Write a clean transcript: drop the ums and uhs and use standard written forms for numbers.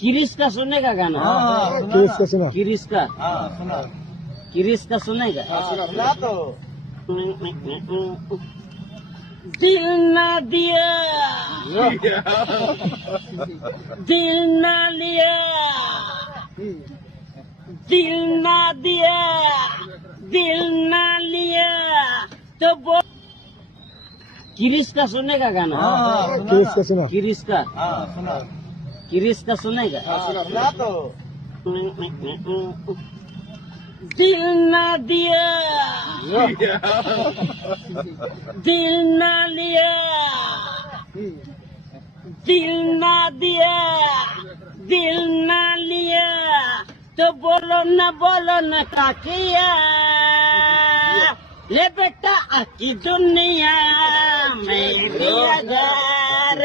किरिस का सुनेगा गाना? किरिस का सुना। किरिस का सुना किरिस का सुनेगा? सुना तो दिल ना दिया दिल ना लिया दिल ना दिया दिल ना लिया तो वो किरिस का सुनेगा गाना? किरिस का सुना। किरिस का सुना किरिस का सुनेगा? सुना तो दिल ना दिया दिल ना लिया दिल ना दिया दिल ना लिया तो बोलो ना काकिया ले बेटा आकी दुनिया में भी अगर